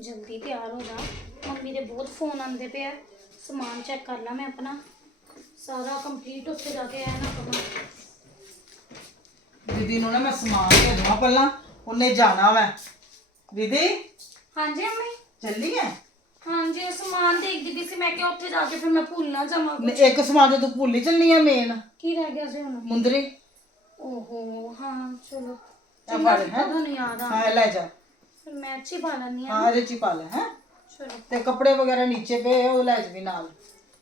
ਜਲਦੀ ਤਿਆਰ ਹੋ ਜਾ। ਮੰਮੀ ਦੇ ਬਹੁਤ ਫੋਨ ਆਉਂਦੇ ਪਏ ਆ। ਸਮਾਨ ਚੈੱਕ ਕਰ ਲਾਂ ਮੈਂ ਆਪਣਾ। ਸਾਰਾ ਕੰਪਲੀਟ ਉੱਥੇ ਜਾ ਕੇ ਆਇਆ ਨਾ ਕਰਾਂ ਦੀਦੀ ਨੂੰ ਨਾ ਮੈਂ ਸਮਾਨ ਦੇ ਦਵਾਂ ਪਹਿਲਾਂ। ਉਹਨੇ ਜਾਣਾ ਵਾ। ਦੀਦੀ? ਹਾਂਜੀ ਮੰਮੀ? ਚੱਲੀ ਐ? ਹਾਂਜੀ ਉਹ ਸਮਾਨ ਦੇਖਦੀ ਪਈ ਸੀ। ਮੈਂ ਕਿ ਉੱਥੇ ਜਾ ਕੇ ਫਿਰ ਮੈਂ ਭੁੱਲ ਨਾ ਜਾਵਾਂ ਕੁਛ। ਇੱਕ ਸਮਾਨ ਤੇ ਤੂੰ ਭੁੱਲ ਹੀ ਚੱਲਣੀ ਆ ਮੇਨ ਕੀ ਰਹਿ ਗਿਆ ਸੀ ਹੁਣ? ਮੁੰਦਰੀ? ਓਹੋ ਹਾਂ ਚਲੋ। ਆ ਚੰਗਾ ਫੜ, ਹੈਂ? ਤੁਹਾਨੂੰ ਯਾਦ ਆ ਹਾਂ ਲੈ ਜਾ। ਫਿਰ ਮੈਂ ਅੱਛੀ ਪਾ ਲੈਣੀ ਆ ਹਾਂ ਇਹਦੇ ਚ ਹੀ ਪਾ ਲੈ ਹੈ? ਚਲੋ। ਤੇ ਕੱਪੜੇ ਵਗੈਰਾ ਨੀਚੇ ਪਏ ਆ, ਉਹ ਲੈ ਜਵੀ ਨਾਲ।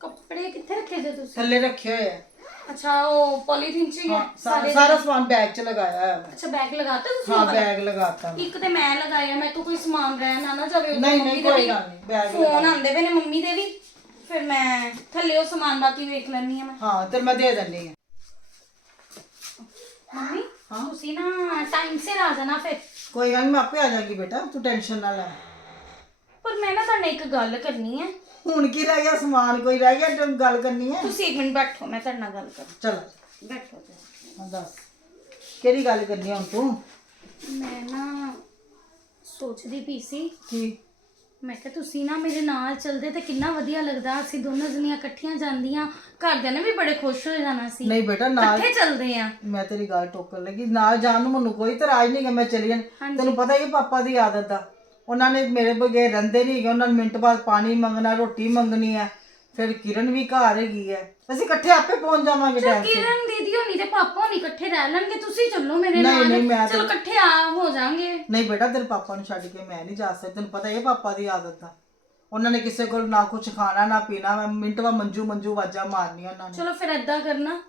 ਕੱਪੜੇ ਕਿੱਥੇ ਰੱਖੇ ਜੇ ਤੁਸੀਂ? ਥੱਲੇ ਰੱਖੇ ਹੋਏ ਆ। ਅੱਛਾ ਉਹ ਪੋਲੀਥੀਨ ਚ ਹੀ ਹਾਂ ਹੈ ਸਾਰਾ ਸਾਰਾ ਸਮਾਨ ਬੈਗ ਚ ਲਗਾਇਆ ਹੋਇਆ। ਮੈਂ ਅੱਛਾ ਬੈਗ ਲਗਾਤਾ ਤੁਸੀਂ ਹਾਂ ਵਾਲਾ? ਬੈਗ ਲਗਾਤਾ। ਮੈਂ। ਇੱਕ ਤੇ ਮੈਂ ਲਗਾਇਆ ਮੈਂ ਕੋਈ ਸਮਾਨ ਰਹਿ ਨਾ ਨਾ ਜਾਵੇ ਉੱਧਰ ਨਹੀਂ ਮੰਮੀ ਨਹੀਂ ਦੇ ਕੋਈ ਵੀ ਗੱਲ ਨਹੀਂ ਬੈਗ ਫੋਨ ਆਉਂਦੇ ਪਏ ਨੇ ਮੰਮੀ ਦੇ ਵੀ ਫਿਰ ਮੈਂ ਥੱਲੇ ਉਹ ਸਮਾਨ ਬਾਕੀ ਵੇਖ ਲੈਣੀ ਆ ਮੈਂ। ਹਾਂ ਤੇ ਮੈਂ ਦੇ ਦਿੰਨੀ ਆ ਮੰਮੀ ਹਾਂ? ਤੁਸੀਂ ਨਾ ਟਾਈਮ ਸਿਰ ਆ ਜਾਣਾ ਫਿਰ। ਕੋਈ ਗੱਲ ਨੀ ਮੈਂ ਆਪੇ ਆ ਜਾਗੀ ਬੇਟਾ ਤੂੰ ਟੈਨਸ਼ਨ ਨਾ ਲੈ। ਪਰ ਮੈਂ ਨਾ ਤੁਹਾਡੇ ਨਾਲ ਇੱਕ ਗੱਲ ਕਰਨੀ ਹੈ। ਹੁਣ ਕੀ ਰਹਿ ਗਿਆ ਸਮਾਨ ਕੋਈ ਰਹਿ ਗਿਆ ਤੈਨੂੰ ਗੱਲ ਕਰਨੀ ਹੈ? ਤੁਸੀਂ ਇੱਕ ਮਿੰਟ ਬੈਠੋ ਮੈਂ ਤੁਹਾਡੇ ਨਾਲ ਗੱਲ ਕਰਾਂ ਚਲ। ਬੈਠੋ ਤੁਸੀਂ। ਹਾਂ ਦੱਸ। ਕਿਹੜੀ ਗੱਲ ਕਰਨੀ ਆ ਹੁਣ ਤੂੰ? ਮੈਂ ਨਾ ਸੋਚਦੀ ਪਈ ਸੀ ਕੀ? ਮੈਂ ਕਿਹਾ ਤੁਸੀਂ ਨਾ ਮੇਰੇ ਨਾਲ ਚੱਲਦੇ ਤੇ ਕਿੰਨਾ ਵਧੀਆ ਲੱਗਦਾ ਅਸੀਂ ਦੋਨੋਂ ਜਣੀਆਂ ਇਕੱਠੀਆਂ ਜਾਂਦੀਆਂ ਘਰਦਿਆਂ ਨੇ ਵੀ ਬੜੇ ਖੁਸ਼ ਹੋ ਜਾਣਾ ਸੀ। ਨਹੀਂ ਬੇਟਾ ਨਾਲ ਇਕੱਠੇ ਚੱਲਦੇ ਆ। ਮੈਂ ਤੇਰੀ ਗੱਲ ਟੋਕਣ ਲੱਗੀ ਨਾਲ ਜਾਣ ਨੂੰ ਮੈਨੂੰ ਕੋਈ ਇਤਰਾਜ਼ ਨਹੀਂ ਕਿ ਮੈਂ ਚਲੀ ਜਾਂ ਹਾਂਜੀ। ਤੈਨੂੰ ਪਤਾ ਹੀ ਹੈ ਪਾਪਾ ਦੀ ਆਦਤ ਦਾ ਉਹਨਾਂ ਨੇ ਮੇਰੇ ਬਗੈਰ ਰਹਿੰਦੇ ਨਹੀਂ ਹੈਗੇ ਉਹਨਾਂ ਨੇ ਮਿੰਟ ਬਾਅਦ ਪਾਣੀ ਮੰਗਣਾ ਰੋਟੀ ਮੰਗਣੀ ਹੈ ਫਿਰ ਕਿਰਨ ਵੀ ਘਰ ਹੈਗੀ ਹੈ। ਅਸੀਂ ਇਕੱਠੇ ਆਪੇ ਪਹੁੰਚ ਜਾਵਾਂਗੇ ਟਾਈਮ ਤੇ। ਕਿਰਨ ਦੀਦੀ ਹੋਣੀ ਤੇ ਪਾਪਾ ਹੋਣੀ ਇਕੱਠੇ ਰਹਿ ਲੈਣਗੇ ਤੁਸੀਂ ਚੱਲੋ ਮੇਰੇ ਨਹੀਂ, ਨਾਲ। ਨਹੀਂ, ਮੈਂ ਚਲੋ ਇਕੱਠੇ ਆ ਹੋ ਜਾਾਂਗੇ ਨਹੀਂ ਬੇਟਾ ਤੇਰੇ ਪਾਪਾ ਨੂੰ ਛੱਡ ਕੇ ਮੈਂ ਨਹੀਂ ਜਾ ਸਕਦੀ। ਤੈਨੂੰ ਪਤਾ ਹੀ ਹੈ ਪਾਪਾ ਦੀ ਆਦਤ ਦਾ ਉਹਨਾਂ ਨੇ ਕਿਸੇ ਕੋਲ ਨਾ ਕੁਝ ਖਾਣਾ ਨਾ ਪੀਣਾ। ਮੈਂ ਮਿੰਟ ਬਾਅਦ ਮੰਜੂ ਮੰਜੂ ਆਵਾਜ਼ਾਂ ਮਾਰਨੀਆਂ ਉਹਨਾਂ ਨੇ। ਚਲੋ ਫਿਰ ਏਦਾਂ ਕਰਨਾ।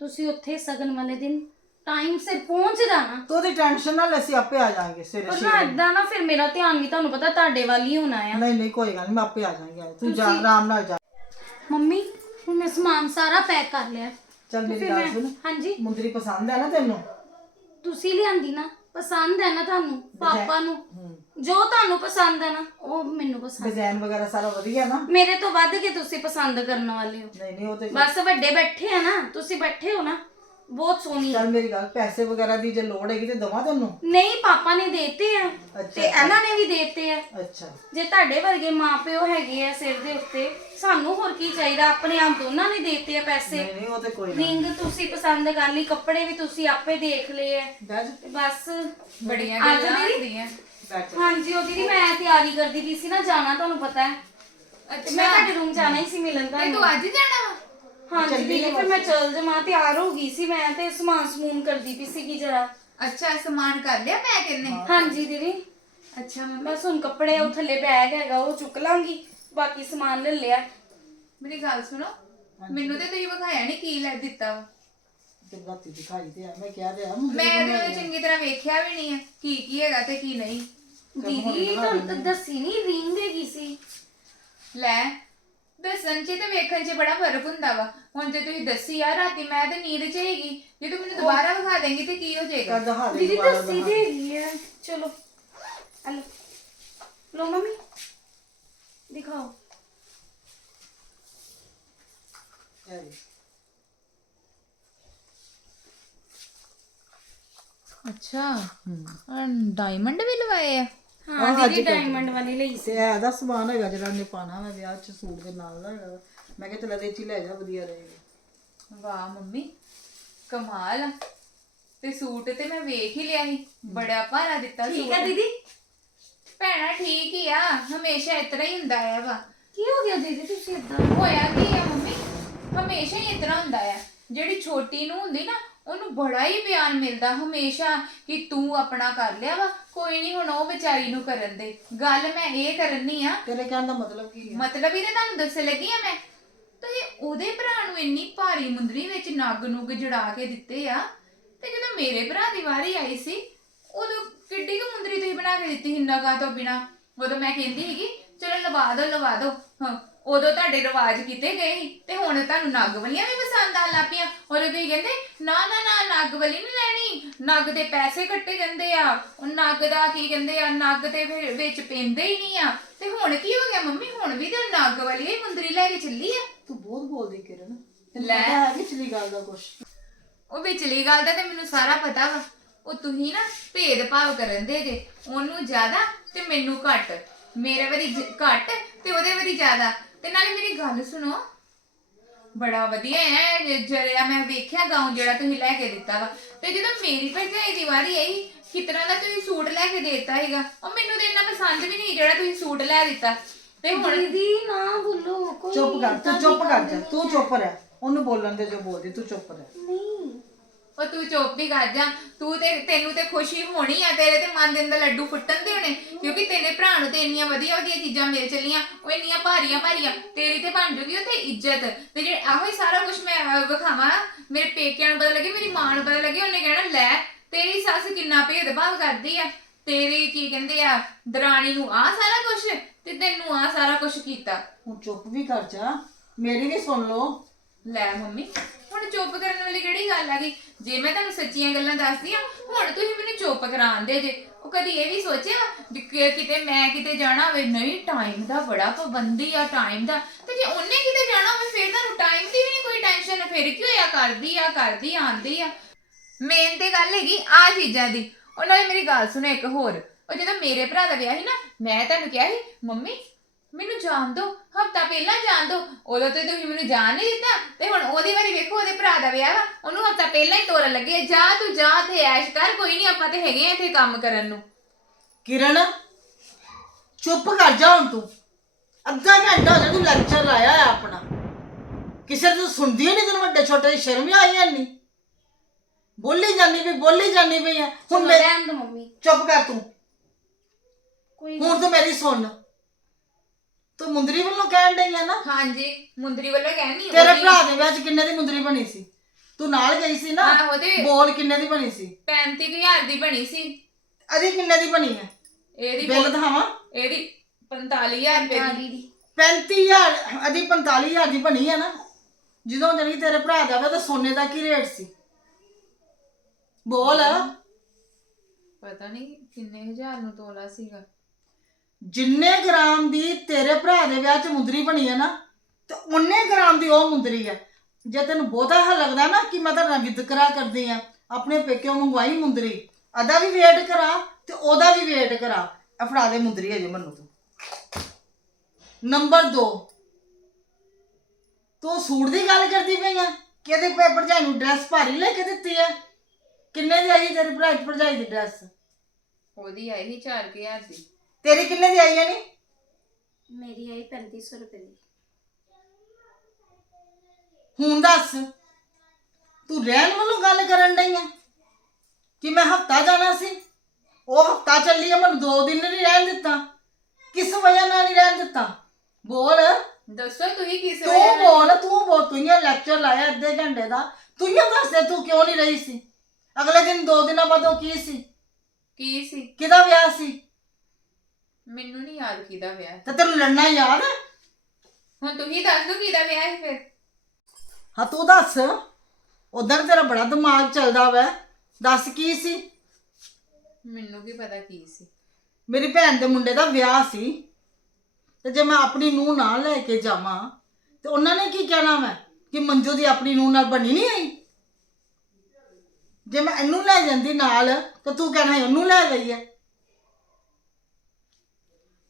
ਤੁਸੀਂ ਉੱਥੇ ਸਗਨ ਵਾਲੇ ਦਿਨ ਟਾਈਮ ਸਿਰ ਪਹੁੰਚ ਜਾਣਾ। ਤੂੰ ਉਹਦੀ ਟੈਨਸ਼ਨ ਨਾਲ ਅਸੀਂ ਆਪੇ ਆ ਜਾਾਂਗੇ ਸਵੇਰੇ ਪਰ ਛੇ ਨਾ ਏਦਾਂ ਨਾ ਫਿਰ ਮੇਰਾ ਧਿਆਨ ਵੀ ਤੁਹਾਨੂੰ ਪਤਾ ਤੁਹਾਡੇ ਵੱਲ ਹੀ ਹੋਣਾ ਆ। ਨਹੀਂ ਨਹੀਂ ਕੋਈ ਗੱਲ ਨਹੀਂ ਮੈਂ ਆਪੇ ਆ ਜਾਾਂਗੇ ਤੂੰ ਜਾ ਆਰਾਮ ਨਾਲ ਜਾ। ਮੰਮੀ ਹੁਣ ਮੈਂ ਸਮਾਨ ਸਾਰਾ ਪੈਕ ਕਰ ਲਿਆ। ਚੱਲ ਮੇਰੀ ਫਿਰ ਗੱਲ ਮੈਂ ਸੁਣ। ਹਾਂਜੀ। ਮੁੰਦਰੀ ਪਸੰਦ ਹੈ ਨਾ ਤੈਨੂੰ? ਤੁਸੀਂ ਲਿਆਂਦੀ ਨਾ ਪਸੰਦ ਹੈ ਨਾ ਤੁਹਾਨੂੰ ਪਾਪਾ ਨੂੰ। ਹੂੰ। ਜੋ ਤੁਹਾਨੂੰ ਪਸੰਦ ਹੈ ਨਾ ਉਹ ਮੈਨੂੰ ਪਸੰਦ ਡਿਜ਼ਾਈਨ ਵਗੈਰਾ ਸਾਰਾ ਵਧੀਆ ਨਾ? ਮੇਰੇ ਤੋਂ ਵੱਧ ਕੇ ਤੁਸੀਂ ਪਸੰਦ ਕਰਨ ਵਾਲੇ ਹੋ। ਨਹੀਂ ਨਹੀਂ ਉਹ ਤੇ ਬਸ ਵੱਡੇ ਬੈਠੇ ਆ ਨਾ ਤੁਸੀਂ ਬੈਠੇ ਹੋ ਨਾ। ਬਹੁਤ ਸੋਹਣੀ। ਚੱਲ ਮੇਰੀ ਗੱਲ ਪੈਸੇ ਵਗੈਰਾ ਦੀ ਜੇ ਲੋੜ ਹੈਗੀ ਤੇ ਦਵਾ ਤੈਨੂੰ ਨਹੀਂ ਪਾਪਾ ਨੇ ਦੇਤੇ ਆ ਅੱਛਾ, ਤੇ ਇਹਨਾਂ ਨੇ ਵੀ ਦੇਤੇ ਆ। ਅੱਛਾ। ਜੇ ਤੁਹਾਡੇ ਵਰਗੇ ਮਾਪਿਓ ਹੈਗੇ ਆ ਸਿਰ ਦੇ ਉੱਤੇ ਸਾਨੂੰ ਹੋਰ ਕੀ ਚਾਹੀਦਾ? ਆਪਣੇ ਆਪ ਦੋਨਾਂ ਨੇ ਦੇਤੇ ਆ ਪੈਸੇ। ਨਹੀਂ ਨਹੀਂ ਉਹ ਤੇ ਕੋਈ ਨਾ ਰਿੰਗ ਤੁਸੀਂ ਪਸੰਦ ਕਰ ਲਈ ਕੱਪੜੇ ਵੀ ਤੁਸੀਂ ਆਪੇ ਦੇਖ ਲਏ ਆ। ਬੈਠ। ਤੇ ਬਸ। ਬੜੀਆਂ ਆ ਜਾਓ ਗੱਲਾਂ ਦੀਦੀ। ਹੁੰਦੀਆਂ ਬੈਠ। ਹਾਂਜੀ ਉਹ ਦੀਦੀ ਮੈਂ ਤਿਆਰੀ ਕਰਦੀ ਪਈ ਸੀ ਨਾ ਜਾਣਾ ਤੁਹਾਨੂੰ ਪਤਾ ਹੈ। ਤੇ ਮੈਂ ਤੁਹਾਡੇ ਰੂਮ ਜਾਣਾ ਹੀ ਸੀ ਮਿਲਣ ਤੇ ਤੁਹਾਨੂੰ। ਤੂੰ ਅੱਜ ਹੀ ਜਾਣਾ ਵਾ? ਹਾਂਜੀ ਦੀਦੀ ਫਿਰ ਮੈਂ ਚੱਲ ਜਾਵਾਂ ਤਿਆਰ ਹੋ ਗਈ ਸੀ ਮੈਂ ਤੇ ਸਮਾਨ ਸਮੂਨ ਕਰਦੀ ਪਈ ਸੀਗੀ ਜਰਾ। ਅੱਛਾ ਸਮਾਨ ਕਰ ਲਿਆ ਮੈਂ ਕਿੰਨੇ ਹਾਂਜੀ ਦੀਦੀ। ਅੱਛਾ ਮੰਮੀ ਬਸ ਹੁਣ ਕੱਪੜੇ ਉਹ ਥੱਲੇ ਬੈਗ ਹੈਗਾ ਉਹ ਚੁੱਕ ਲਾਂਗੀ ਬਾਕੀ ਸਮਾਨ ਲੈ ਲਿਆ। ਮੇਰੀ ਗੱਲ ਸੁਣੋ ਮੈਨੂੰ ਤੇ ਤੁਸੀਂ ਵਿਖਾਇਆ ਨਹੀਂ ਕੀ ਲੈ ਦਿੱਤਾ ਵਾ। ਤੇ ਰਾਤੀ ਦਿਖਾਈ ਤੇ ਆ ਮੈਂ ਕਿਹਾ ਤੇ ਆ ਮੈਂ ਤੇ ਉਹਦੇ ਚੰਗੀ ਤਰ੍ਹਾਂ ਵੇਖਿਆ ਵੀ ਨਹੀਂ ਹੈ ਕੀ ਕੀ ਹੈਗਾ ਤੇ ਕੀ ਨਹੀਂ। ਦੀਦੀ ਤੁਹਾਨੂੰ ਤਾਂ ਦੱਸੀ ਨਹੀਂ ਰਿੰਗ ਹੈਗੀ ਸੀ। ਲੈ ਦੱਸਣ ਚ ਤੇ ਵੇਖਣ ਚ ਬੜਾ ਫ਼ਰਕ ਹੁੰਦਾ ਵਾ। ਹੁਣ ਜੇ ਤੁਸੀਂ ਦੱਸੀ ਆ ਰਾਤੀ ਮੈਂ ਤੇ ਨੀਂਦ ਚ ਹੈਗੀ ਜੇ ਤੂੰ ਮੈਨੂੰ ਦੁਬਾਰਾ ਵਿਖਾ ਦੇਂਗੀ ਤੇ ਕੀ ਹੋ ਜਾਏਗਾ? ਕਰ ਦਿਖਾ ਦੇ ਦੀਦੀ ਦੁਬਾਰਾ ਦੱਸੀ ਦਿਖਾ। ਤੇ ਹੈਗੀ ਹੈ ਚਲੋ। ਹਲੋ। ਲੋ ਮੰਮੀ। ਦਿਖਾਓ। ਇਹ ਜੀ। ਅੱਛਾ ਡਾਇਮੰਡ ਵੀ ਲਵਾਏ ਆ? ਹਾਂ ਦੀਦੀ ਡਾਇਮੰਡ ਵਾਲੀ ਲਈ ਸੀ। ਤੇ ਇਹ ਦਾ ਸਮਾਨ ਹੈਗਾ ਜਿਹੜਾ ਉਹਨੇ ਪਾਣਾ ਵਾ ਵਿਆਹ ਚ ਸੂਟ ਦੇ ਨਾਲ ਦਾ। ਹੈਗਾ ਵਾ। ਮੈਂ ਕਿਹਾ ਚਲ ਇਹਦੇ ਚ ਹੀ ਲੈ ਜਾ ਵਧੀਆ ਰਹੇਗਾ। ਵਾਹ ਮੰਮੀ ਕਮਾਲ ਆ। ਤੇ ਸੂਟ ਤੇ ਮੈਂ ਵੇਖ ਹੀ ਲਿਆ ਸੀ। ਬੜਾ ਭਾਰਾ ਦਿੱਤਾ ਠੀਕ ਸੂਟ। ਹੈ ਦੀਦੀ? ਭੈਣਾ ਠੀਕ ਹੀ ਆ। ਹਮੇਸ਼ਾ ਇਤਨਾ ਹੀ ਹੁੰਦਾ ਆ ਵਾ। ਕੀ ਹੋ ਗਿਆ ਦੀਦੀ ਤੁਸੀਂ ਇਦਾਂ ਹੋਇਆ ਕੀ ਆ ਮੰਮੀ? ਹਮੇਸ਼ਾ ਹੀ ਇਤਨਾ ਹੁੰਦਾ ਆ। ਜਿਹੜੀ ਛੋਟੀ ਨੂੰ ਹੁੰਦੀ ਨਾ ਉਹਨੂੰ ਬੜਾ ਹੀ ਪਿਆਰ ਮਿਲਦਾ ਹਮੇਸ਼ਾ ਕਿ ਤੂੰ ਆਪਣਾ ਕਰ ਲਿਆ ਵਾ ਕੋਈ ਨਹੀਂ ਹੁਣ ਉਹ ਵਿਚਾਰੀ ਨੂੰ ਕਰਨ ਦੇ। ਗੱਲ ਮੈਂ ਇਹ ਕਰਨੀ ਆ। ਤੇਰੇ ਕਹਿਣ ਦਾ ਮਤਲਬ ਕੀ ਹੈ ਮਤਲਬ ਇਹਦੇ ਤੁਹਾਨੂੰ ਦੱਸਣ ਲੱਗੀ ਆ ਮੈਂ? ਤੁਸੀਂ ਉਹਦੇ ਭਰਾ ਨੂੰ ਇੰਨੀ ਭਾਰੀ ਮੁੰਦਰੀ ਵਿੱਚ ਨਗ ਨੁਗ ਜੜਾ ਕੇ ਦਿੱਤੇ ਆ ਤੇ ਜਦੋਂ ਮੇਰੇ ਭਰਾ ਦੀ ਵਾਰੀ ਆਈ ਸੀ ਉਦੋਂ ਕਿੱਡੀ ਕੁ ਮੁੰਦਰੀ ਤੁਸੀਂ ਬਣਾ ਕੇ ਦਿੱਤੀ ਸੀ ਨਗਾਂ ਤੋਂ ਬਿਨਾ? ਉਦੋਂ ਮੈਂ ਕਹਿੰਦੀ ਸੀਗੀ ਚਲੋ ਲਵਾ ਦਿਓ ਲਵਾ ਦਿਓ ਹਾਂ ਉਦੋਂ ਤੁਹਾਡੇ ਰਿਵਾਜ ਕੀਤੇ ਗਏ ਸੀ ਤੇ ਹੁਣ ਤੁਹਾਨੂੰ ਨਗ ਵਾਲੀਆਂ ਵੀ ਪਸੰਦ ਆਣ ਲੱਗ ਪਈਆਂ। ਉਦੋਂ ਤੁਸੀਂ ਕਹਿੰਦੇ ਨਾ ਨਾ ਨਾ ਨਗ ਵਾਲੀ ਨਹੀਂ ਲੈਣੀ। ਨਗ ਦੇ ਪੈਸੇ ਕੱਟੇ ਜਾਂਦੇ ਆ। ਉਹ ਨਗ ਦਾ ਕੀ ਕਹਿੰਦੇ ਆ ਨਗ ਤੇ ਫਿਰ ਵਿੱਚ ਪੈਂਦੇ ਹੀ ਨਹੀਂ ਆ। ਤੇ ਹੁਣ ਕੀ ਹੋ ਗਿਆ ਮੰਮੀ? ਹੁਣ ਵੀ ਤੇ ਨਗ ਵਾਲੀ ਹੀ ਮੁੰਦਰੀ ਲੈ ਕੇ ਚੱਲੀ ਆ। ਤੂੰ ਬਹੁਤ ਬੋਲਦੀ ਕਿਰਨ। ਤੈਨੂੰ ਲੈ। ਪਤਾ ਹੈ ਵਿਚਲੀ ਗੱਲ ਦਾ ਕੁਛ। ਉਹ ਵਿਚਲੀ ਗੱਲ ਦਾ ਤੇ ਮੈਨੂੰ ਸਾਰਾ ਪਤਾ ਵਾ। ਉਹ ਤੁਸੀਂ ਨਾ ਭੇਦ ਭਾਵ ਕਰਨ ਦੇ ਜੇ। ਉਹਨੂੰ ਜ਼ਿਆਦਾ ਤੇ ਮੈਨੂੰ ਘੱਟ। ਮੇਰੇ ਵਾਰੀ ਜ- ਘੱਟ ਤੇ ਉਹਦੇ ਵਾਰੀ ਜ਼ਿਆਦਾ। ਤੇ ਨਾਲੇ ਮੇਰੀ ਗੱਲ ਸੁਣੋ। ਬੜਾ ਵਧੀਆ ਹੈ ਜ- ਜਰਿਆ ਮੈਂ ਵੇਖਿਆ ਗਾਉਂ ਜਿਹੜਾ ਤੁਸੀਂ ਲੈ ਕੇ ਦਿੱਤਾ ਵਾ। ਤੇ ਜਦੋਂ ਮੇਰੀ ਭਰਜਾਈ ਦੀ ਵਾਰੀ ਆਈ ਕਿਤਨਾ ਦਾ ਤੁਸੀਂ ਸੂਟ ਲੈ ਕੇ ਦਿੱਤਾ ਹੈਗਾ ਉਹ ਮੈਨੂੰ ਤੇ ਇੰਨਾ ਪਸੰਦ ਵੀ ਨਹੀਂ ਜਿਹੜਾ ਤੁਸੀਂ ਸੂਟ ਲੈ ਦਿੱਤਾ। ਤੇ ਹੁਣ ਦੀਦੀ ਨਾ ਬੋਲੋ ਕੋਈ ਚੁੱਪ ਕਰ ਏਦਾਂ ਤੂੰ ਦੀ ਚੁੱਪ ਕਰ ਜਾ ਤੂੰ ਹੈ। ਚੁੱਪ ਰਹਿ। ਉਹਨੂੰ ਬੋਲਣ ਦੇ ਜੋ ਬੋਲਦੀ ਤੂੰ ਚੁੱਪ ਰਹਿ। ਨਹੀਂ ਉਹ ਤੂੰ ਚੁੱਪ ਹੀ ਕਰ ਜਾ। ਤੂੰ ਤੇ ਤੈਨੂੰ ਤੇ ਖੁਸ਼ੀ ਹੋਣੀ ਆ ਤੇਰੇ ਤੇ ਮਨ ਦੇ ਅੰਦਰ ਲੱਡੂ ਫੁੱਟਣ ਦੇ ਹੋਣੇ। ਕਿਉਂਕਿ ਤੇਰੇ ਭਰਾ ਨੂੰ ਤੇ ਇੰਨੀਆਂ ਵਧੀਆ ਵਧੀਆ ਚੀਜ਼ਾਂ ਮਿਲ ਚਲੀਆਂ ਉਹ ਇੰਨੀਆਂ ਭਾਰੀਆਂ ਭਾਰੀਆਂ। ਤੇਰੀ ਤੇ ਬਣ ਜੂਗੀ ਉੱਥੇ ਇੱਜ਼ਤ। ਤੇ ਜੇ ਆਹੋ ਹੀ ਸਾਰਾ ਕੁਝ ਮੈਂ ਅਹ, ਵਿਖਾਵਾਂ ਮੇਰੇ ਪੇਕਿਆਂ ਨੂੰ ਪਤਾ ਲੱਗੇ ਮੇਰੀ ਮਾਂ ਨੂੰ ਪਤਾ ਲੱਗੇ ਉਹਨੇ ਕਹਿਣਾ ਲੈ ਤੇਰੀ ਸੱਸ ਕਿੰਨਾ ਭੇਦਭਾਵ ਕਰਦੀ ਆ। ਤੇਰੀ ਕੀ ਕਹਿੰਦੇ ਆ ਦਰਾਣੀ ਨੂੰ ਆ ਸਾਰਾ ਕੁਝ ਤੇ ਤੈਨੂੰ ਆ ਸਾਰਾ ਕੁਝ ਕੀਤਾ। ਹੁਣ ਚੁੱਪ ਵੀ ਕਰ ਜਾ। ਮੇਰੀ ਵੀ ਸੁਣ ਲਓ। ਲੈ ਮੰਮੀ ਹੁਣ ਚੁੱਪ ਕਰਨ ਵਾਲੀ ਕਿਹੜੀ ਗੱਲ ਆ ਗਈ। ਜੇ ਮੈਂ ਤੁਹਾਨੂੰ ਸੱਚੀਆਂ ਗੱਲਾਂ ਦੱਸਦੀ ਆ ਹੁਣ ਤੁਸੀਂ ਮੈਨੂੰ ਚੁੱਪ ਕਰਾਉਂਦੇ ਜੇ। ਉਹ ਕਦੀ ਇਹ ਵੀ ਸੋਚਿਆ ਵੀ ਕਿ- ਕਿਤੇ ਮੈਂ ਕਿਤੇ ਜਾਣਾ ਹੋਵੇ? ਨਹੀਂ ਟਾਈਮ ਦਾ ਬੜਾ ਪਾਬੰਦੀ ਆ ਟਾਈਮ ਦਾ। ਤੇ ਜੇ ਉਹਨੇ ਕਿਤੇ ਜਾਣਾ ਹੋਵੇ ਫਿਰ ਤੁਹਾਨੂੰ ਟਾਈਮ ਦੀ ਵੀ ਨਹੀਂ ਕੋਈ ਟੈਨਸ਼ਨ ਫਿਰ ਕੀ ਹੋਇਆ? ਕਰਦੀ ਆ ਕਰਦੀ ਆ, ਆਂਦੀ ਆ। ਮੇਨ ਤੇ ਗੱਲ ਹੈਗੀ ਆ ਚੀਜ਼ਾਂ ਦੀ। ਉਹਨਾਂ ਨੇ ਮੇਰੀ ਗੱਲ ਸੁਣੋ ਇੱਕ ਹੋਰ। ਉਹ ਜਦੋਂ ਮੇਰੇ ਭਰਾ ਦਾ ਵਿਆਹ ਸੀ ਨਾ ਮੈਂ ਤੁਹਾਨੂੰ ਕਿਹਾ ਸੀ ਮੰਮੀ ਮੈਨੂੰ ਜਾਣ ਦਿਓ ਹਫਤਾ ਪਹਿਲਾਂ ਜਾਣ ਦਿਓ ਉਦੋਂ ਤੇ ਤੁਸੀਂ ਮੈਨੂੰ ਜਾਣ ਨਹੀਂ ਦਿੱਤਾ। ਤੇ ਹੁਣ ਉਹਦੀ ਵਾਰੀ ਵੇਖੋ ਉਹਦੇ ਭਰਾ ਦਾ ਵਿਆਹ ਵਾ। ਉਹਨੂੰ ਹਫਤਾ ਪਹਿਲਾਂ ਹੀ ਤੋਰਨ ਲੱਗੇ ਆ। ਜਾ ਤੂੰ ਜਾ ਤੇ ਐਸ਼ ਕਰ। ਕੋਈ ਨਹੀਂ ਆਪਾਂ ਤੇ ਹੈਗੇ ਆ ਇੱਥੇ ਕੰਮ ਕਰਨ ਨੂੰ। ਕਿਰਨ ਚੁੱਪ ਕਰ ਜਾ ਹੁਣ ਤੂੰ। ਅੱਧਾ ਘੰਟਾ ਹੋ ਗਿਆ ਤੂੰ ਲੈਕਚਰ ਲਾਇਆ ਹੈ ਆਪਣਾ। ਕਿਸੇ ਤੋਂ ਸੁਣਦੀ ਹੀ ਨਹੀਂ ਤੈਨੂੰ ਵੱਡੇ ਛੋਟੇ ਦੀ ਸ਼ਰਮ ਹੀ ਆਈ ਨਹੀਂ ਬੋਲੀ ਜਾਂਦੀ ਪਈ ਬੋਲੀ ਜਾਂਦੀ ਪਈ ਹੈ ਹੁਣ ਮੈਂ ਰਹਿਣ ਦੋ ਮੰਮੀ। ਚੁੱਪ ਕਰ ਤੂੰ। ਕੋਈ ਹੁਣ ਤੂੰ ਮੇਰੀ ਸੁਣ। ਤੂੰ ਮੁੰਦਰੀ ਵੱਲੋਂ ਕਹਿਣ ਡਈ ਆ ਨਾ? ਹਾਂਜੀ ਮੁੰਦਰੀ ਵੱਲੋਂ ਕਹਿਣੀ ਤੇਰੇ ਭਰਾ ਦੇ ਵਿਆਹ 'ਚ ਕਿੰਨੇ ਦੀ ਮੁੰਦਰੀ ਬਣੀ ਸੀ? ਤੂੰ ਨਾਲ ਗਈ ਸੀ ਨਾ? ਆਹੋ ਤੇ ਬੋਲ ਕਿੰਨੇ ਦੀ ਬਣੀ ਸੀ? 35000 ਦੀ ਬਣੀ ਸੀ। ਅਦੀ ਕਿੰਨੇ ਦੀ ਬਣੀ ਹੈ? ਇਹਦੀ ਬਿੱਲ ਦਿਖਾਵਾਂ? ਇਹਦੀ 45000 ਰੁਪਏ ਦੀ। ਦੀਦੀ 35000 ਅਦੀ 45000 ਦੀ ਬਣੀ ਹੈ ਨਾ? ਜਦੋਂ ਜਾਨੀ ਤੇਰੇ ਭਰਾ ਦਾ ਵਿਆਹ ਤਾਂ ਸੋਨੇ ਦਾ ਕੀ ਰੇਟ ਸੀ? ਬੋਲ। ਪਤਾ ਨਹੀਂ ਕਿੰਨੇ ਹਜ਼ਾਰ ਨੂੰ ਤੋਲਾ ਸੀਗਾ। ਜਿੰਨੇ ਗ੍ਰਾਮ ਦੀ ਤੇਰੇ ਭਰਾ ਦੇ ਵਿਆਹ 'ਚ ਮੁੰਦਰੀ ਬਣੀ ਹੈ ਨਾ, ਤੇ ਉਹਨੇ ਗ੍ਰਾਮ ਦੀ ਉਹ ਮੁੰਦਰੀ ਹੈ। ਜੇ ਤੈਨੂੰ ਬਹੁਤਾ ਹੈ ਲੱਗਦਾ ਨਾ ਕਿ ਮੈਂ ਤਾਂ ਵਿਦਕਰਾ ਕਰਦੀ ਆ ਆਪਣੇ ਪੇਕਿਓ ਮੰਗਵਾਈ ਮੁੰਦਰੀ ਅਦਾ ਵੀ ਵੇਟ ਕਰਾ ਤੇ ਉਹਦਾ ਵੀ ਵੇਟ ਕਰਾ। ਇਹ ਫੜਾ ਦੇ ਮੁੰਦਰੀ ਅਜੇ ਮੈਨੂੰ ਤੂੰ। ਨੰਬਰ 2 ਤੂੰ ਸੂਟ ਦੀ ਗੱਲ ਕਰਦੀ ਪਈ ਆ? ਕਿਹਦੇ ਪੇਪਰ ਜਾਈ ਨੂੰ ਡਰੈਸ ਭਾਰੀ ਲੈ ਕੇ ਦਿੱਤੀ ਹੈ ਕਿੰਨੇ ਦੀ ਆਈ ਤੇਰੀ ਭਰਾ ਭਰਜਾਈ ਦੀ ਡਰੈਸ ਉਹਦੀ ਆਈ ਸੀ 4000 ਦੀ। ਤੇਰੀ ਕਿੰਨੇ ਦੀ ਆਈ ਹੈ ਨੀ? ਮੇਰੀ ਆਈ 3500 ਰੁਪਏ ਦੀ। ਹੁਣ ਦੱਸ ਤੂੰ ਰਹਿਣ ਵੱਲੋਂ ਗੱਲ ਕਰਨ ਡਈ ਆ? ਕਿ ਮੈਂ ਹਫਤਾ ਜਾਣਾ ਸੀ? ਉਹ ਹਫਤਾ ਚੱਲੀ ਆ ਮੈਨੂੰ ਦੋ ਦਿਨ ਨਹੀਂ ਰਹਿਣ ਦਿੱਤਾ। ਕਿਸ ਵਜ੍ਹਾ ਨਾਲ ਨਹੀਂ ਰਹਿਣ ਦਿੱਤਾ? ਬੋਲ। ਦੱਸੋ ਤੁਸੀਂ ਕਿਸ ਤੂੰ ਵਜ੍ਹਾ ਨਾਲ- ਬੋਲ ਤੂੰ ਬੋਲ ਤੂੰ ਇਹ ਲੈਕਚਰ ਲਾਇਆ ਅੱਧੇ ਘੰਟੇ ਦਾ। ਤੂੰ ਇਹ ਦੱਸ ਦੇ ਤੂੰ ਕਿਉਂ ਨਹੀਂ ਰਹੀ ਸੀ? ਅਗਲੇ ਦਿਨ ਦੋ ਦਿਨਾਂ ਬਾਅਦ ਉਹ ਕੀ ਸੀ? ਕੀ ਸੀ? ਕਿਹਦਾ ਵਿਆਹ ਸੀ? ਮੈਨੂੰ ਨਹੀਂ ਯਾਦ ਕਿਹਦਾ ਵਿਆਹ ਤੇ ਤੈਨੂੰ ਲੜਨਾ ਯਾਦ ਹੈ ਹੁਣ ਤੁਸੀਂ ਦੱਸ ਦਿਓ ਕਿਹਦਾ ਵਿਆਹ ਹੈ ਫਿਰ। ਹਾਂ ਤੂੰ ਦੱਸ। ਉਧਰ ਤੇਰਾ ਬੜਾ ਦਿਮਾਗ ਚੱਲਦਾ ਵੈ। ਦੱਸ ਕੀ ਸੀ? ਮੈਨੂੰ ਕੀ ਪਤਾ ਕੀ ਸੀ। ਮੇਰੀ ਭੈਣ ਦੇ ਮੁੰਡੇ ਦਾ ਵਿਆਹ ਸੀ। ਤੇ ਜੇ ਮੈਂ ਆਪਣੀ ਨੂੰਹ ਨਾਲ ਲੈ ਕੇ ਜਾਵਾਂ ਤੇ ਉਹਨਾਂ ਨੇ ਕੀ ਕਹਿਣਾ ਮੈਂ ਕਿ ਮੰਜੂ ਦੀ ਆਪਣੀ ਨੂੰਹ ਨਾਲ ਬਣੀ ਨਹੀਂ ਆਈ? ਜੇ ਮੈਂ ਇਹਨੂੰ ਲੈ ਜਾਂਦੀ ਨਾਲ ਤਾਂ ਤੂੰ ਕਹਿਣਾ ਸੀ ਉਹਨੂੰ ਲੈ ਗਈ ਹੈ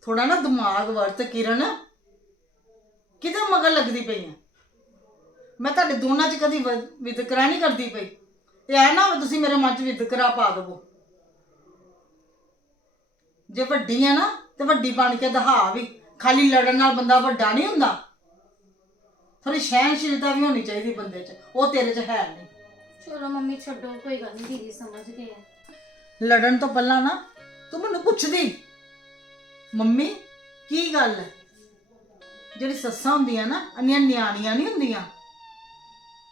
ਥੋੜਾ ਨਾ ਦਿਮਾਗ ਵਰਤ ਕਿਰਨ ਕਿਤੇ ਮਗਰ ਲੱਗਦੀ ਪਈ ਹੈ ਮੈਂ ਤੁਹਾਡੇ ਦੋਨਾਂ 'ਚ ਕਦੀ ਵ- ਵਿਤਕਰਾ ਨਹੀਂ ਕਰਦੀ ਪਈ। ਤੇ ਐ ਨਾ ਹੋਵੇ ਤੁਸੀਂ ਮੇਰੇ ਮਨ 'ਚ ਵਿਤਕਰਾ ਪਾ ਦੇਵੋ। ਜੇ ਵੱਡੀ ਹੈ ਨਾ ਤੇ ਵੱਡੀ ਬਣ ਕੇ ਦਿਖਾ ਵੀ ਖਾਲੀ ਲੜਨ ਨਾਲ ਬੰਦਾ ਵੱਡਾ ਨਹੀਂ ਹੁੰਦਾ। ਥੋੜੀ ਸਹਿਣਸ਼ੀਲਤਾ ਵੀ ਹੋਣੀ ਚਾਹੀਦੀ ਬੰਦੇ 'ਚ ਉਹ ਤੇਰੇ 'ਚ ਹੈ ਨਹੀਂ। ਚਲੋ ਮੰਮੀ ਛੱਡੋ ਕੋਈ ਗੱਲ ਨਹੀਂ ਦੀਦੀ ਸਮਝ ਗਏ ਆ। ਲੜਨ ਤੋਂ ਪਹਿਲਾਂ ਨਾ ਤੂੰ ਮੈਨੂੰ ਪੁੱਛਦੀ। ਮੰਮੀ, ਕੀ ਗੱਲ ਹੈ? ਜਿਹੜੀ ਸੱਸਾਂ ਹੁੰਦੀਆਂ ਨਾ ਅੰਨੀਆਂ ਨਿਆਣੀਆਂ ਨਹੀਂ ਹੁੰਦੀਆਂ।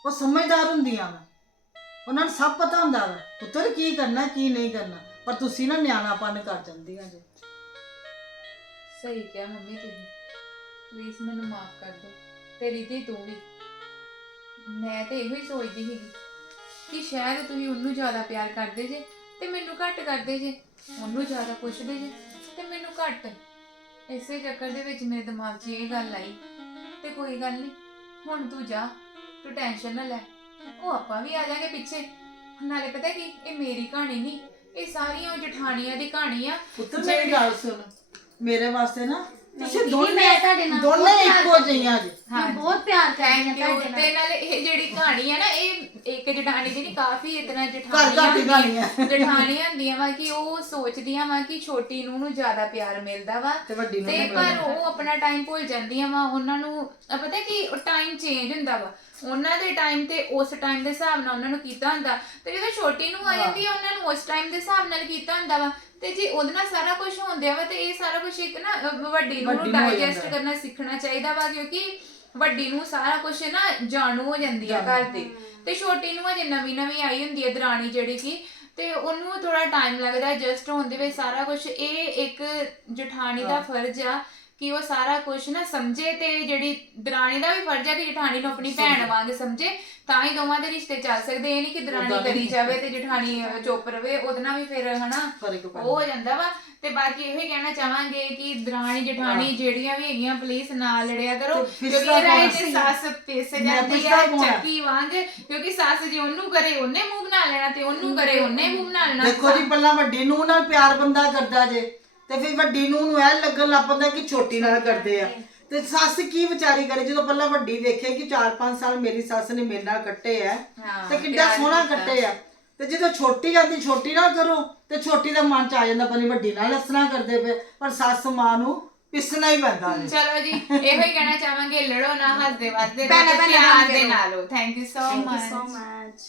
ਉਹ ਸਮਝਦਾਰ ਹੁੰਦੀਆਂ ਵਾ। ਉਹਨਾਂ ਨੂੰ ਸਭ ਪਤਾ ਹੁੰਦਾ ਵਾ, ਪੁੱਤਰ ਕੀ ਕਰਨਾ, ਕੀ ਨਹੀਂ ਕਰਨਾ। ਪਰ ਤੁਸੀਂ ਨਾ ਨਿਆਣਾਪਨ ਕਰ ਜਾਂਦੀਆਂ ਜੇ। ਸਹੀ ਕਿਹਾ ਮੰਮੀ ਤੁਸੀਂ। ਪਲੀਜ਼ ਮੈਨੂੰ ਮਾਫ ਕਰ ਦਿਓ। ਤੇਰੀ ਧੀ ਤੂੰ ਵੀ। ਮੈਂ ਤੇ ਇਹੋ ਹੀ ਸੋਚਦੀ ਸੀ ਕਿ ਸ਼ਾਇਦ ਤੁਸੀਂ ਉਹਨੂੰ ਜ਼ਿਆਦਾ ਪਿਆਰ ਕਰਦੇ ਜੇ ਤੇ ਮੈਨੂੰ ਘੱਟ ਕਰਦੇ ਜੇ। ਉਹਨੂੰ ਜ਼ਿਆਦਾ ਪੁੱਛਦੇ ਜੇ। ਘੱਟ ਇਸੇ ਚੱਕਰ ਦੇ ਵਿੱਚ ਮੇਰੇ ਦਿਮਾਗ 'ਚ ਇਹ ਗੱਲ ਆਈ ਤੇ ਕੋਈ ਗੱਲ ਨਹੀਂ, ਹੁਣ ਤੂੰ ਜਾ, ਤੂੰ ਟੈਨਸ਼ਨ ਨਾ ਲੈ। ਉਹ ਆਪਾਂ ਵੀ ਆ ਜਾਾਂਗੇ ਪਿੱਛੇ। ਨਾਲੇ ਪਤਾ ਕੀ, ਇਹ ਮੇਰੀ ਕਹਾਣੀ ਨਹੀਂ, ਇਹ ਸਾਰੀਆਂ ਉਹ ਜਠਾਣੀਆਂ ਦੀ ਕਹਾਣੀ ਆ। ਪੁੱਤਰ, ਮੇਰੀ ਗੱਲ ਸੁਣ। ਮੇਰੇ ਵਾਸਤੇ ਨਾ ਤੁਸੀਂ ਦੀਦੀ, ਦੋਨੇ ਮੈਂ ਤੁਹਾਡੇ ਨਾਲ ਦੋਨੇ ਬਹੁਤ ਪਿਆਰ ਇੱਕੋ ਜਿਹੀਆਂ ਜੀ। ਮੈਂ ਬਹੁਤ ਪਿਆਰ ਕਰਦੀ ਹਾਂ ਯੂ ਤੁਹਾਡੇ ਨਾਲ। ਤੇ ਨਾਲ ਇਹ ਜਿਹੜੀ ਕਹਾਣੀ ਹੈ ਨਾ ਇਹ ਇੱਕ ਜਠਾਣੀ ਦੀ ਨਹੀਂ ਕਾਫੀ ਇਤਨਾ ਘਰ ਘਰ ਦੀ ਕਹਾਣੀ ਹੈ। ਹੁੰਦੀਆਂ ਜਠਾਣੀਆਂ ਹੁੰਦੀਆਂ ਵਾ ਕਿ ਉਹ ਸੋਚਦੀਆਂ ਵਾ ਕਿ ਛੋਟੀ ਨੂੰ ਨੂੰ ਜ਼ਿਆਦਾ ਪਿਆਰ ਮਿਲਦਾ ਵਾ। ਤੇ ਵੱਡੀ ਨੂੰ ਤੇ ਨਹੀਂ ਪਰ ਉਹ ਆਪਣਾ ਟਾਈਮ ਭੁੱਲ ਜਾਂਦੀਆਂ ਵਾ। ਉਹਨਾਂ ਨੂੰ ਅਹ ਪਤਾ ਕਿ ਟਾਈਮ ਚੇਂਜ ਹੁੰਦਾ ਵਾ। ਉਹਨਾਂ ਦੇ ਟਾਈਮ ਤੇ ਉਸ ਟਾਈਮ ਦੇ ਹਿਸਾਬ ਨਾਲ ਉਹਨਾਂ ਨੂੰ ਕੀਤਾ ਹੁੰਦਾ। ਤੇ ਜਦੋਂ ਛੋਟੀ ਨੂੰ ਆ ਜਾਂਦੀ ਆ ਉਹਨਾਂ ਨੂੰ ਉਸ ਟਾਈਮ ਦੇ ਹਿਸਾਬ ਨਾਲ ਕੀਤਾ ਹੁੰਦਾ ਵਾ। ਤੇ ਜੇ ਉਹਦੇ ਨਾਲ ਸਾਰਾ ਕੁਝ ਹੁੰਦਿਆ ਵਾ ਤੇ ਇਹ ਸਾਰਾ ਕੁਝ ਇੱਕ ਨਾ ਅਹ ਵੱਡੀ ਨੂੰ ਵੱਡੀ ਨੂੰ ਹੋ ਡਾਈਜੈਸਟ ਜਾਂਦਾ। ਕਰਨਾ ਸਿੱਖਣਾ ਚਾਹੀਦਾ ਵਾ ਕਿਉਂਕਿ ਵੱਡੀ ਨੂੰ ਸਾਰਾ ਕੁਝ ਨਾ ਜਾਣੂ ਹੋ ਜਾਂਦੀ ਆ ਘਰ ਦੇ। ਤੇ ਛੋਟੀ ਨੂੰ ਅਜੇ ਨਵੀਂ ਨਵੀਂ ਆਈ ਹੁੰਦੀ ਹੈ ਦਰਾਣੀ ਜਿਹੜੀ ਕਿ ਤੇ ਉਹਨੂੰ ਥੋੜਾ ਟਾਈਮ ਲੱਗਦਾ ਐਡਜਸਟ ਹੋਣ ਦੇ ਵਿੱਚ ਸਾਰਾ ਕੁਝ ਇਹ ਇੱਕ ਜਠਾਣੀ ਦਾ ਫਰਜ਼ ਆ ਕਿ ਉਹ ਸਾਰਾ ਕੁਝ ਨਾ ਸਮਝੇ ਤੇ ਜਿਹੜੀ ਦਰਾਣੀ ਦਾ ਵੀ ਫਰਜ਼ ਆ ਕਿ ਜਠਾਣੀ ਨੂੰ ਆਪਣੀ ਭੈਣ ਵਾਂਗ ਸਮਝੇ ਤਾਂ ਹੀ ਦੋਵਾਂ ਦੇ ਰਿਸ਼ਤੇ ਚੱਲ ਸਕਦੇ। ਇਹ ਨਹੀਂ ਕਿ ਦਰਾਣੀ ਕਰੀ। ਜਾਵੇ ਤੇ ਜਠਾਣੀ ਚੁੱਪ ਰਵੇ ਉਹਦੇ ਨਾਲ ਵੀ ਫਿਰ ਹਨਾ ਉਹ ਹੋ ਜਾਂਦਾ ਵਾ। ਤੇ ਬਾਕੀ ਇਹੋ ਹੀ ਕਹਿਣਾ ਚਾਹਾਂਗੇ ਕਿ ਦਰਾਣੀ ਜਠਾਣੀ ਜਿਹੜੀਆਂ ਵੀ ਹੈਗੀਆਂ ਪਲੀਜ਼ ਨਾ ਲੜਿਆ ਕਰੋ। ਕਿਉਂਕਿ ਕੌਣ ਤੇ? ਸੱਸ ਪਿਸ ਜਾਂਦੀ ਆ? ਚੱਕੀ ਵਾਂਗ ਕਿਉਂਕਿ ਸੱਸ ਜੇ ਉਹਨੂੰ ਕਰੇ ਉਹਨੇ ਮੂੰਹ ਬਣਾ ਲੈਣਾ ਤੇ ਉਹਨੂੰ ਕਰੇ ਉਹਨੇ ਮੂੰਹ ਬਣਾ ਲੈਣਾ। ਦੇਖੋ ਜੀ ਪਹਿਲਾਂ ਵੱਡੀ ਨੂੰ ਨਾਲ ਪਿਆਰ ਬੰਦਾ ਕਰਦਾ ਜੇ। ਤੇ ਫਿਰ ਵੱਡੀ ਨੂੰ ਨੂੰ ਇਹ ਲੱਗਣ ਲੱਗ ਪੈਂਦਾ ਕਿ ਛੋਟੀ ਨਾਲ ਕਰਦੇ ਆ। ਤੇ ਸੱਸ ਕੀ ਵਿਚਾਰੀ ਕਰੇ? ਜਦੋਂ ਪਹਿਲਾਂ ਵੱਡੀ ਵੇਖੇ ਕਿ 4-5 ਸਾਲ ਮੇਰੀ ਸੱਸ ਨੇ ਮੇਰੇ ਨਾਲ ਕੱਟੇ ਆ ਹਾਂ, ਤੇ ਕਿੱਡਾ ਪਿਆਰ ਸੋਹਣਾ ਕੀਤਾ। ਕੱਟੇ ਆ। ਤੇ ਜਦੋਂ ਛੋਟੀ ਜਾਂਦੀ ਛੋਟੀ ਨਾਲ ਕਰੋ ਤੇ ਛੋਟੀ ਦਾ ਮਨ ਚ ਆ ਜਾਂਦਾ ਪਨੀ ਵੱਡੀ ਨਾਲ ਹੱਸਣਾ ਕਰਦੇ ਪਏ ਪਰ ਸੱਸ ਮਾਂ ਨੂੰ ਪਿਸਣਾ ਹੀ ਪੈਂਦਾ ਜੀ ਚਲੋ ਜੀ ਇਹੋ ਹੀ ਕਹਿਣਾ ਚਾਹਾਂਗੇ ਲੜੋ ਨਾ ਹੱਸਦੇ ਵੱਸਦੇ ਭੈਣਾਂ ਰਹੋ ਭੈਣਾਂ ਪਿਆਰ ਨਾਲ ਦੇ। ਨਾਲ ਹੋ। Thank you so thank you so much